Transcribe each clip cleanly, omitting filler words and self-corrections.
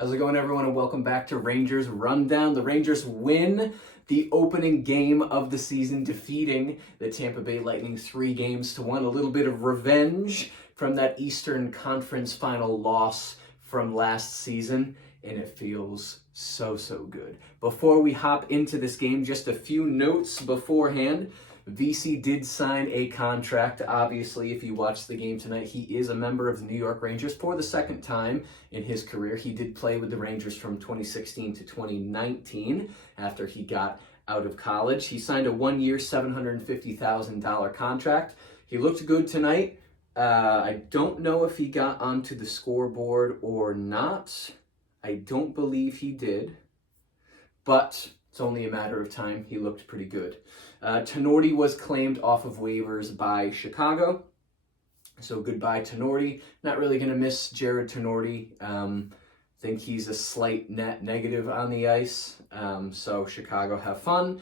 How's it going, everyone, and welcome back to Rangers Rundown. The Rangers win the opening game of the season, defeating the Tampa Bay Lightning 3-1. A little bit of revenge from that Eastern Conference final loss from last season, and it feels so good. Before we hop into this game, just a few notes beforehand. VC did sign a contract. Obviously, if you watched the game tonight, he is a member of the New York Rangers for the second time in his career. He did play with the Rangers from 2016 to 2019 after he got out of college. He signed a one-year, $750,000 contract. He looked good tonight. I don't know if he got onto the scoreboard or not. I don't believe he did, but it's only a matter of time. He looked pretty good. Tenorti was claimed off of waivers by Chicago. So goodbye, Tenorti. Not really going to miss Jared Tenorti. Think he's a slight net negative on the ice. So Chicago, have fun.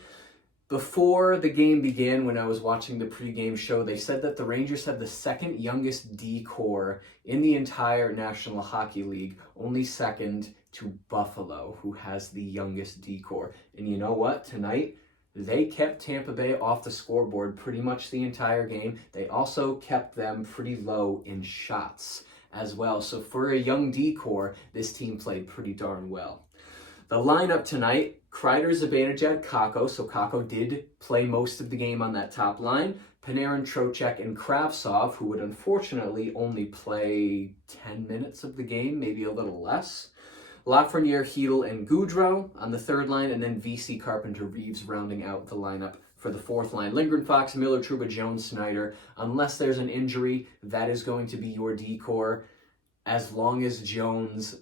Before the game began, when I was watching the pregame show, they said that the Rangers have the second youngest D-core in the entire National Hockey League, only second to Buffalo, who has the youngest D-core. And you know what? Tonight, they kept Tampa Bay off the scoreboard pretty much the entire game. They also kept them pretty low in shots as well. So for a young D-core, this team played pretty darn well. The lineup tonight, Kreider, Zibanejad, Kakko. So Kakko did play most of the game on that top line. Panarin, Trocheck, and Kravtsov, who would unfortunately only play 10 minutes of the game, maybe a little less. Lafreniere, Hedl, and Gaudreau on the third line, and then VC, Carpenter, Reeves rounding out the lineup for the fourth line. Lindgren, Fox, Miller, Trouba, Jones, Snyder. Unless there's an injury, that is going to be your D-core as long as Jones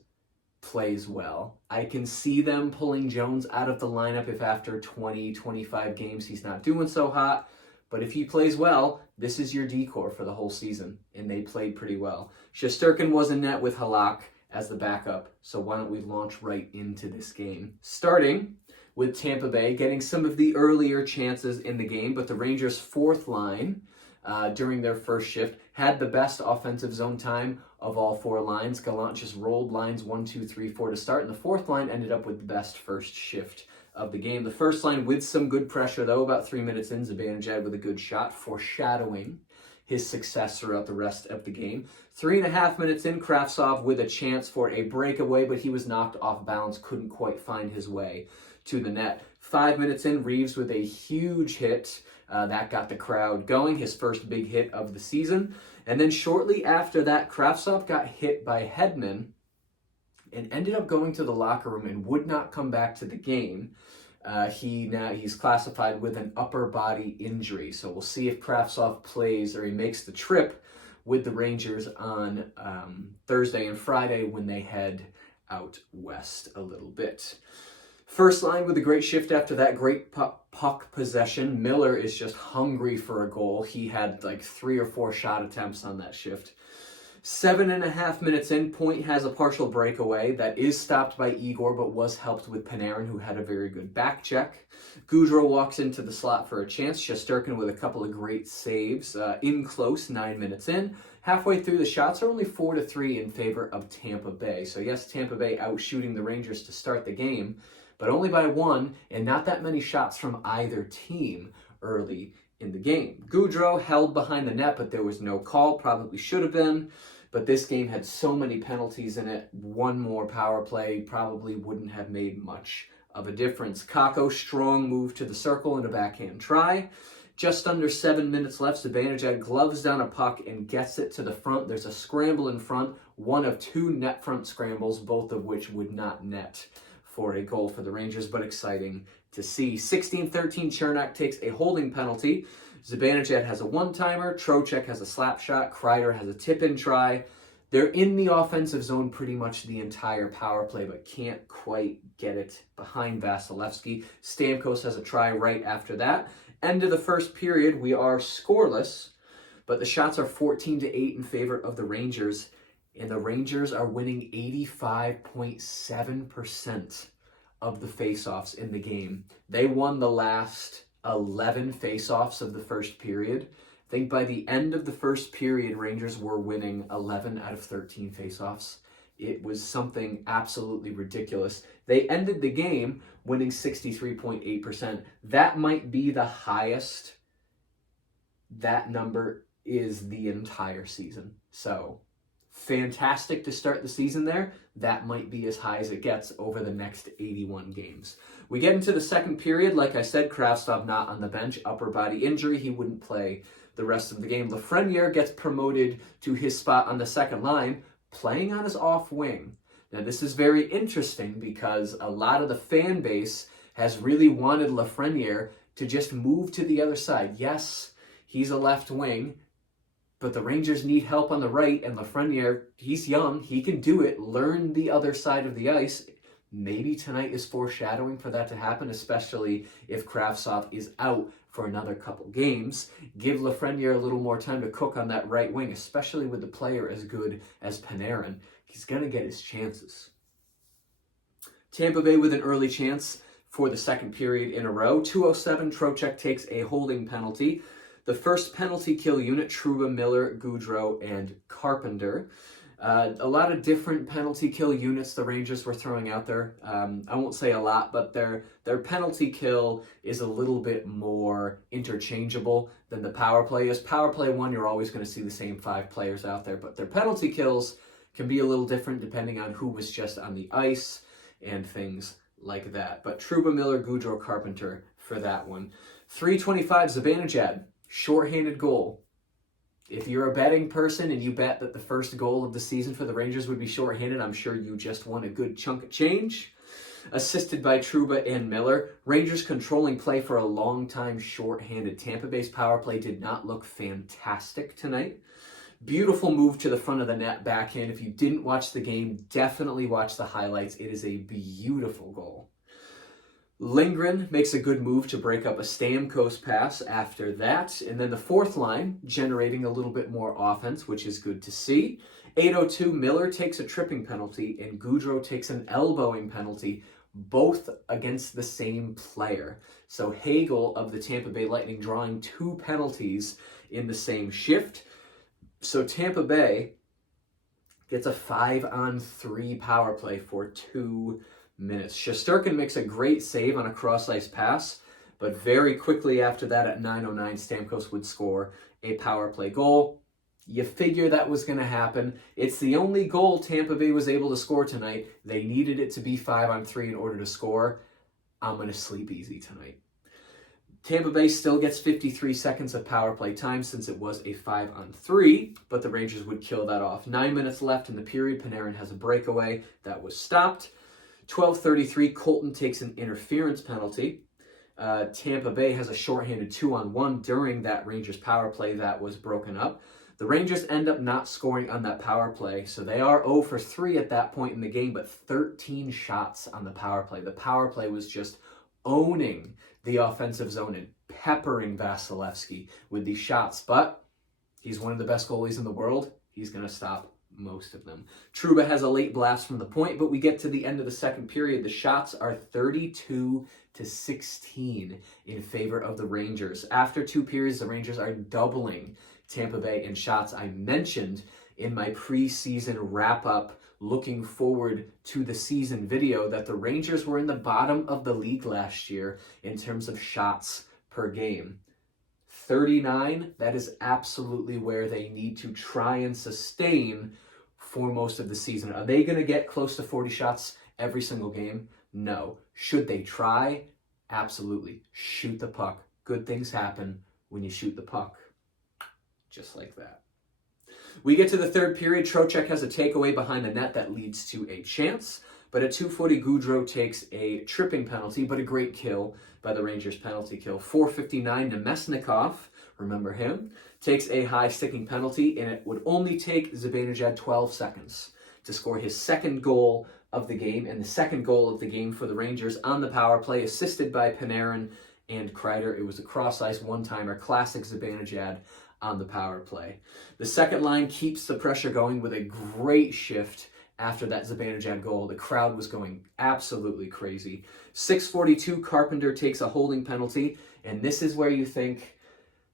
plays well. I can see them pulling Jones out of the lineup if after 20, 25 games he's not doing so hot. But if he plays well, this is your D-core for the whole season, and they played pretty well. Shesterkin was in net with Halak as the backup, so why don't we launch right into this game. Starting with Tampa Bay, getting some of the earlier chances in the game, but the Rangers' fourth line during their first shift had the best offensive zone time of all four lines. Gallant just rolled lines 1, 2, 3, 4 to start, and the fourth line ended up with the best first shift of the game. The first line with some good pressure, though, about 3 minutes in, Zibanejad with a good shot, foreshadowing his success throughout the rest of the game. 3.5 minutes in, Kravtsov with a chance for a breakaway, but he was knocked off balance, couldn't quite find his way to the net. 5 minutes in, Reeves with a huge hit. That got the crowd going, his first big hit of the season. And then shortly after that, Kravtsov got hit by Hedman and ended up going to the locker room and would not come back to the game. He's classified with an upper body injury, so we'll see if Kravtsov plays or he makes the trip with the Rangers on Thursday and Friday when they head out west a little bit. First line with a great shift after that, great puck possession. Miller is just hungry for a goal. He had like 3 or 4 shot attempts on that shift. 7.5 minutes in, Point has a partial breakaway that is stopped by Igor, but was helped with Panarin, who had a very good back check. Gaudreau walks into the slot for a chance. Shesterkin with a couple of great saves in close, 9 minutes in. Halfway through, the shots are only 4-3 in favor of Tampa Bay. So yes, Tampa Bay out shooting the Rangers to start the game, but only by 1, and not that many shots from either team early in the game. Gaudreau held behind the net, but there was no call. Probably should have been. But this game had so many penalties in it. One more power play probably wouldn't have made much of a difference. Kakko, strong move to the circle and a backhand try. Just under 7 minutes left, Zibanejad gloves down a puck and gets it to the front. There's a scramble in front, one of 2 net front scrambles, both of which would not net for a goal for the Rangers, but exciting to see. 16-13, Chernak takes a holding penalty. Zibanejad has a one-timer, Trocheck has a slap shot, Kreider has a tip-in try. They're in the offensive zone pretty much the entire power play, but can't quite get it behind Vasilevsky. Stamkos has a try right after that. End of the first period, we are scoreless, but the shots are 14-8 in favor of the Rangers, and the Rangers are winning 85.7% of the faceoffs in the game. They won the last 11 faceoffs of the first period. I think by the end of the first period, Rangers were winning 11 out of 13 faceoffs. It was something absolutely ridiculous. They ended the game winning 63.8%. That might be the highest that number is the entire season. So fantastic to start the season there. That might be as high as it gets over the next 81 games. We get into the second period. Like I said, Kravtsov not on the bench, upper body injury. He wouldn't play the rest of the game. Lafreniere gets promoted to his spot on the second line, playing on his off wing. Now, this is very interesting because a lot of the fan base has really wanted Lafreniere to just move to the other side. Yes, he's a left wing, but the Rangers need help on the right, and Lafreniere, he's young, he can do it, learn the other side of the ice. Maybe tonight is foreshadowing for that to happen, especially if Kravtsov is out for another couple games. Give Lafreniere a little more time to cook on that right wing, especially with the player as good as Panarin. He's going to get his chances. Tampa Bay with an early chance for the second period in a row. 2:07, Trocheck takes a holding penalty. The first penalty kill unit, Trouba, Miller, Gaudreau, and Carpenter. A lot of different penalty kill units the Rangers were throwing out there. I won't say a lot, but their penalty kill is a little bit more interchangeable than the power play is. Power play one, you're always going to see the same 5 players out there, but their penalty kills can be a little different depending on who was just on the ice and things like that. But Trouba, Miller, Gaudreau, Carpenter for that one. 3:25, Zibanejad, shorthanded goal. If you're a betting person and you bet that the first goal of the season for the Rangers would be shorthanded, I'm sure you just won a good chunk of change. Assisted by Trouba and Miller. Rangers controlling play for a long time shorthanded. Tampa Bay's power play did not look fantastic tonight. Beautiful move to the front of the net backhand. If you didn't watch the game, definitely watch the highlights. It is a beautiful goal. Lindgren makes a good move to break up a Stamkos pass after that. And then the fourth line generating a little bit more offense, which is good to see. 8:02, Miller takes a tripping penalty and Gaudreau takes an elbowing penalty, both against the same player. So Hagel of the Tampa Bay Lightning drawing 2 penalties in the same shift. So Tampa Bay gets a 5-on-3 power play for 2 minutes. Shesterkin makes a great save on a cross-ice pass, but very quickly after that at 9:09, Stamkos would score a power play goal. You figure that was going to happen. It's the only goal Tampa Bay was able to score tonight. They needed it to be 5-on-3 in order to score. I'm going to sleep easy tonight. Tampa Bay still gets 53 seconds of power play time since it was a 5-on-3, but the Rangers would kill that off. 9 minutes left in the period. Panarin has a breakaway that was stopped. 12:33, Colton takes an interference penalty. Tampa Bay has a shorthanded 2-on-1 during that Rangers power play that was broken up. The Rangers end up not scoring on that power play, so they are 0 for 3 at that point in the game, but 13 shots on the power play. The power play was just owning the offensive zone and peppering Vasilevsky with these shots, but he's one of the best goalies in the world. He's going to stop most of them. Trouba has a late blast from the point, but we get to the end of the second period. The shots are 32-16 in favor of the Rangers. After 2 periods, the Rangers are doubling Tampa Bay in shots. I mentioned in my preseason wrap-up looking forward to the season video that the Rangers were in the bottom of the league last year in terms of shots per game. 39, that is absolutely where they need to try and sustain for most of the season. Are they going to get close to 40 shots every single game? No. Should they try? Absolutely. Shoot the puck. Good things happen when you shoot the puck. Just like that. We get to the third period. Trocheck has a takeaway behind the net that leads to a chance. But at 2:40, Gaudreau takes a tripping penalty, but a great kill by the Rangers penalty kill. 4:59, Nemesnikov, remember him, takes a high-sticking penalty, and it would only take Zibanejad 12 seconds to score his second goal of the game, and the second goal of the game for the Rangers on the power play, assisted by Panarin and Kreider. It was a cross-ice one-timer, classic Zibanejad on the power play. The second line keeps the pressure going with a great shift after that Zibanejad goal. The crowd was going absolutely crazy. 6:42, Carpenter takes a holding penalty, and this is where you think,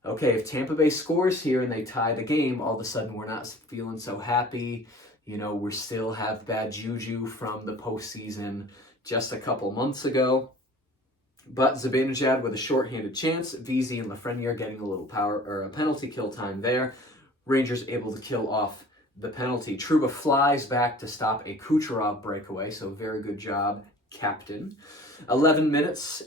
okay, if Tampa Bay scores here and they tie the game, all of a sudden we're not feeling so happy. You know, we still have bad juju from the postseason just a couple months ago. But Zibanejad with a shorthanded chance. VZ and Lafreniere getting a little power or a penalty kill time there. Rangers able to kill off the penalty. Trouba flies back to stop a Kucherov breakaway, so very good job, captain. 11 minutes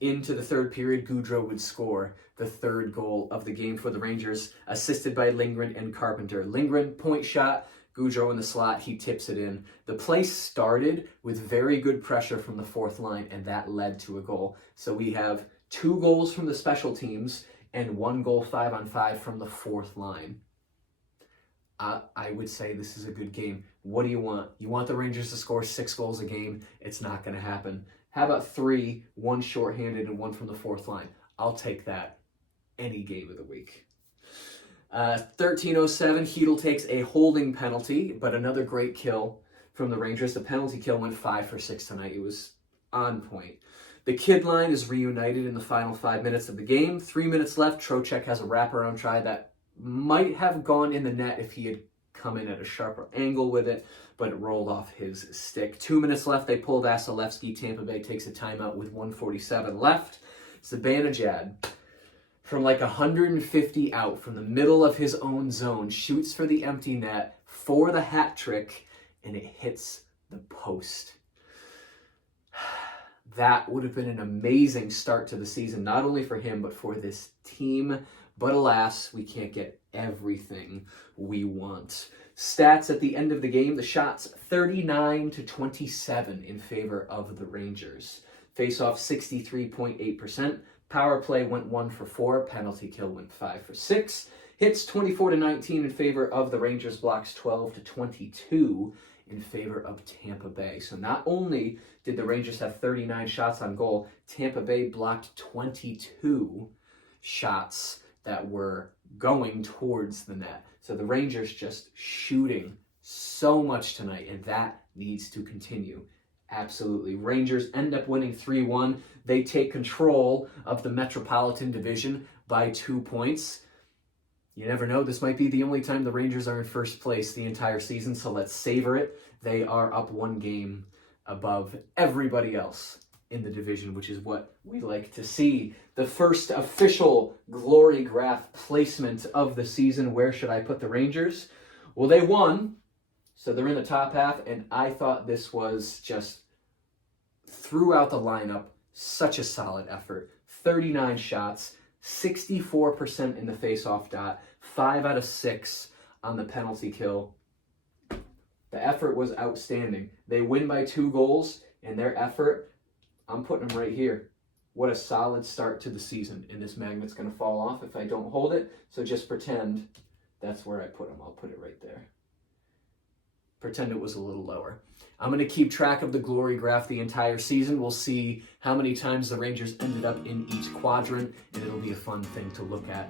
into the third period, Gaudreau would score the third goal of the game for the Rangers, assisted by Lindgren and Carpenter. Lindgren, point shot, Gaudreau in the slot, he tips it in. The play started with very good pressure from the fourth line, and that led to a goal. So we have 2 goals from the special teams and 1 goal 5-on-5 from the fourth line. I would say this is a good game. What do you want? You want the Rangers to score 6 goals a game? It's not going to happen. How about 3, 1 shorthanded and 1 from the fourth line? I'll take that any game of the week. 13:07, Hedl takes a holding penalty, but another great kill from the Rangers. The penalty kill went 5 for 6 tonight. It was on point. The kid line is reunited in the final 5 minutes of the game. 3 minutes left. Trocheck has a wraparound try that might have gone in the net if he had come in at a sharper angle with it, but it rolled off his stick. 2 minutes left. They pull Vasilevsky. Tampa Bay takes a timeout with 1:47 left. Zibanejad, from like 150 out from the middle of his own zone, shoots for the empty net for the hat trick, and it hits the post. That would have been an amazing start to the season, not only for him, but for this team. But alas, we can't get everything we want. Stats at the end of the game, the shots 39-27 in favor of the Rangers. Face-off 63.8%. Power play went 1 for 4. Penalty kill went 5 for 6. Hits 24-19 in favor of the Rangers. Blocks 12-22 in favor of Tampa Bay. So not only did the Rangers have 39 shots on goal, Tampa Bay blocked 22 shots that were going towards the net. So the Rangers just shooting so much tonight, and that needs to continue. Absolutely. Rangers end up winning 3-1. They take control of the Metropolitan Division by 2 points. You never know. This might be the only time the Rangers are in first place the entire season, so let's savor it. They are up 1 game above everybody else in the division, which is what we like to see. The first official glory graph placement of the season. Where should I put the Rangers? Well, they won, so they're in the top half, and I thought this was just, throughout the lineup, such a solid effort. 39 shots, 64% in the face-off dot, 5 out of 6 on the penalty kill. The effort was outstanding. They win by 2 goals, and their effort, I'm putting them right here. What a solid start to the season. And this magnet's going to fall off if I don't hold it, so just pretend that's where I put them. I'll put it right there. Pretend it was a little lower. I'm going to keep track of the glory graph the entire season. We'll see how many times the Rangers ended up in each quadrant, and it'll be a fun thing to look at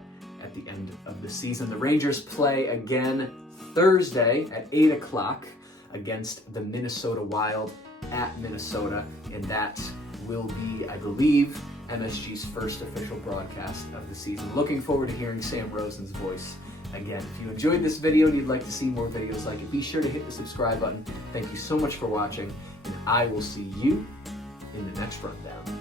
the end of the season. The Rangers play again Thursday at 8 o'clock against the Minnesota Wild at Minnesota, and that will be, I believe, MSG's first official broadcast of the season. Looking forward to hearing Sam Rosen's voice again. If you enjoyed this video and you'd like to see more videos like it, be sure to hit the subscribe button. Thank you so much for watching, and I will see you in the next rundown.